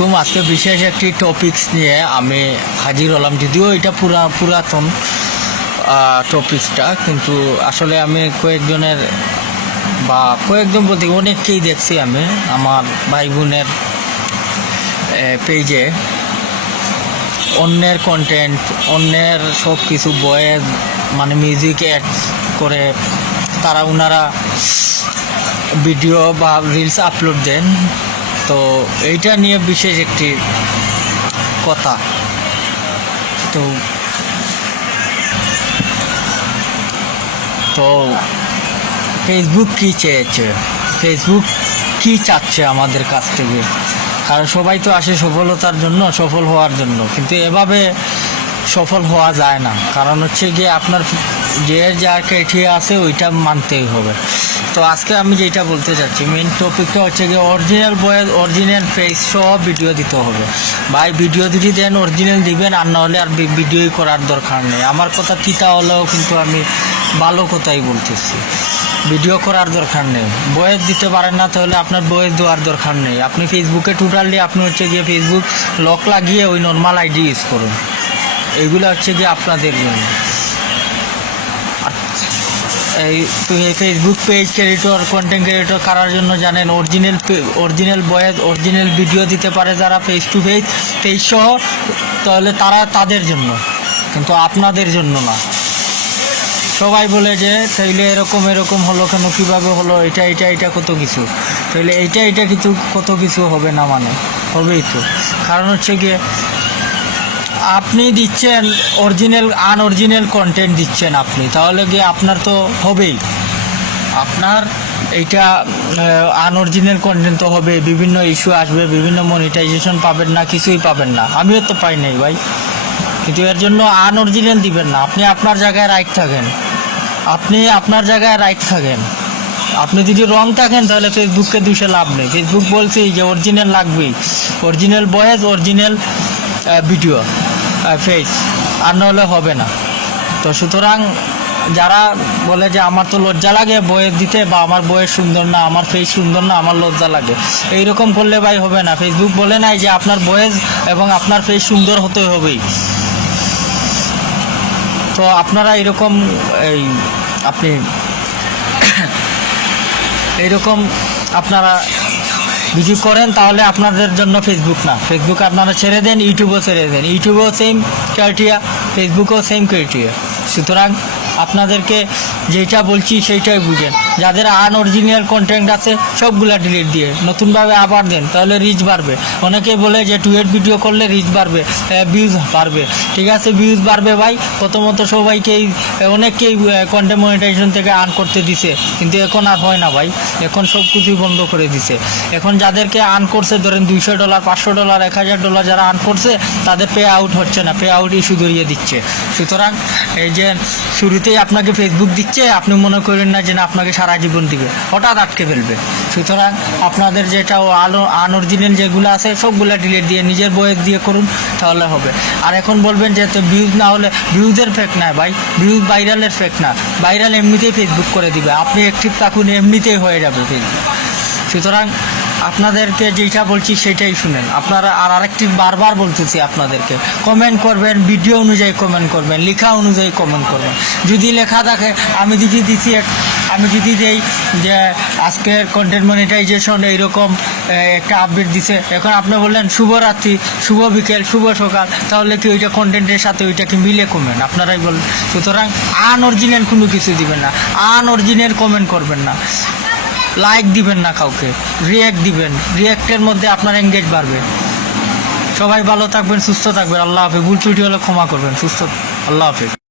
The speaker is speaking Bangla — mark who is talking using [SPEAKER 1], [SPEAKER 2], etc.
[SPEAKER 1] আজকে বিশেষ একটি টপিকস নিয়ে আমি হাজির হলাম, যদিও এটা পুরা পুরাতন টপিকসটা কিন্তু আসলে আমি কয়েকজনের বা কয়েকজন বলতে অনেককেই দেখছি আমি আমার ভাই বোনের পেজে অন্যের কন্টেন্ট অন্যের সব কিছু বয়েস মানে মিউজিক অ্যাড করে তারা ওনারা ভিডিও বা রিলস আপলোড দেন। তো এইটা নিয়ে বিশেষ একটি কথা। তো তো ফেসবুক কি চেয়েছে? ফেসবুক কি চাচ্ছে আমাদের কাছ থেকে? কারণ সবাই তো আসে সফলতার জন্য, সফল হওয়ার জন্য। কিন্তু এভাবে সফল হওয়া যায় না। কারণ হচ্ছে গিয়ে আপনার যে যার ক্রাইটেরিয়া আছে, ওইটা মানতেই হবে। তো আজকে আমি যেটা বলতে চাচ্ছি মেন টপিকটা হচ্ছে গিয়ে অরিজিনাল বয়েস অরিজিনাল ফেস সব ভিডিও দিতে হবে। ভাই ভিডিও যদি দেন অরিজিনাল দিবেন, আর না হলে আর ভিডিওই করার দরকার নেই। আমার কথা তিতা হলেও কিন্তু আমি ভালো কথাই বলতেছি। ভিডিও করার দরকার নেই। বয়েস দিতে পারেন না, তাহলে আপনার বয়েস দেওয়ার দরকার নেই। আপনি ফেসবুকে টোটালি আপনি হচ্ছে গিয়ে ফেসবুক লক লাগিয়ে ওই নর্মাল আইডি ইউজ করুন। এইগুলো হচ্ছে গিয়ে আপনাদের জন্য। এই Facebook page creator content creator করার জন্য জানেন original original voice original video দিতে পারে যারা ফেস টু ফেস পেজ সহ, তাহলে তারা তাদের জন্য, কিন্তু আপনাদের জন্য না। সবাই বলে যে, তাইলে এরকম এরকম হলো কেন? কীভাবে হলো? এটা এটা এটা কত কিছু? তাইলে এইটা এটা কিছু কত কিছু হবে না মানে হবেই তো। কারণ হচ্ছে গিয়ে আপনি দিচ্ছেন অরিজিনাল আনঅরিজিনাল কন্টেন্ট দিচ্ছেন আপনি, তাহলে গিয়ে আপনার তো হবেই। আপনার এইটা আনঅরিজিনাল কন্টেন্ট তো হবে, বিভিন্ন ইস্যু আসবে, বিভিন্ন মনিটাইজেশন পাবেন না, কিছুই পাবেন না। আমিও তো পাই নাই ভাই। কিন্তু এর জন্য আনঅরিজিনাল দিবেন না। আপনি আপনার জায়গায় রাইট থাকেন। আপনি আপনার জায়গায় রাইট থাকেন। আপনি যদি রং থাকেন, তাহলে ফেসবুককে দুষে লাভ নেই। ফেসবুক বলছি যে অরিজিনাল লাগবেই। Original voice original video face আর নাহলে হবে না। তো সুতরাং যারা বলে যে আমার তো লজ্জা লাগে বইয়ের দিতে বা আমার বইয়ের সুন্দর না, আমার ফেস সুন্দর না, আমার লজ্জা লাগে। এইরকম করলে ভাই হবে না। ফেসবুক বলে নাই যে আপনার বয়েস এবং আপনার ফেস সুন্দর হতে হবেই। তো আপনারা এরকম এই আপনি এইরকম আপনারা যদি করেন তাহলে আপনাদের জন্য ফেসবুক না। ফেসবুক আপনারা ছেড়ে দেন ইউটিউবও ছেড়ে দেন। ইউটিউবেও সেম ক্রাইটেরিয়া ফেসবুকও সেম ক্রাইটেরিয়া সুতরাং আপনাদেরকে যেটা বলছি সেইটাই বুঝেন। যাদের আনঅরিজিনাল কন্টেন্ট আছে, সবগুলা ডিলিট দিয়ে, নতুনভাবে আবার দেন, তাহলে রিচ বাড়বে। অনেকেই বলে যে টুয়েট ভিডিও করলে রিচ বাড়বে ভিউজ বাড়বে। ঠিক আছে ভিউজ বাড়বে ভাই। প্রথমত সবাইকেই অনেককেই কন্টেন্ট মনিটাইজেশন থেকে আর্ন করতে দিছে। কিন্তু এখন আর হয় না ভাই। এখন সব কিছুই বন্ধ করে দিছে। এখন যাদেরকে আর্ন করছে, ধরেন দুইশো ডলার পাঁচশো ডলার এক হাজার ডলার যারা আর্ন করছে, তাদের পে আউট হচ্ছে না। পে আউট ইস্যু ধরিয়ে দিচ্ছে। সুতরাং, এই যে শুরুতেই আপনাকে ফেসবুক দিচ্ছে, আপনি মনে করেন না যে না, আপনাকে সারা জীবন দিবে। হঠাৎ আটকে ফেলবে। সুতরাং আপনাদের যেটা আলো আনঅরিজিনাল যেগুলো আছে, সবগুলো ডিলিট দিয়ে নিজের বয়েস দিয়ে করুন, তাহলে হবে। আর এখন বলবেন যে তো ভিউজ না হলে ভিউজের ফেক না ভাই। ভিউজ ভাইরালের ফেক না। ভাইরাল এমনিতেই ফেসবুক করে দিবে। আপনি অ্যাক্টিভ থাকুন, এমনিতেই হয়ে যাবে ফেসবুক সুতরাং আপনাদেরকে যেটা বলছি সেটাই শুনেন। আপনারা আর আরেকটি বারবার বলতেছি আপনাদেরকে। কমেন্ট করবেন ভিডিও অনুযায়ী কমেন্ট করবেন, লেখা অনুযায়ী কমেন্ট করবেন। যদি লেখা থাকে, আমি যদি দিছি আমি যদি দেই যে আজকের কন্টেন্ট মনিটাইজেশন এইরকম একটা আপডেট দিছে। এখন আপনি বললেন, শুভরাত্রি, শুভ বিকেল, শুভ সকাল। তাহলে কি ওইটা কন্টেন্টের সাথে ওইটাকে মিলে কমেন আপনারাই বলেন। সুতরাং আনঅরিজিনাল কোনো কিছু দিবেন না। আনঅরিজিনাল কমেন্ট করবেন না। লাইক দিবেন না কাউকে রিয়াক্ট দিবেন। রিয়াক্টের মধ্যে আপনার এঙ্গেজ বাড়বে। সবাই ভালো থাকবেন, সুস্থ থাকবেন। আল্লাহ হাফিজ। ভুল ত্রুটি হলে ক্ষমা করবেন। সুস্থ আল্লাহ হাফিজ।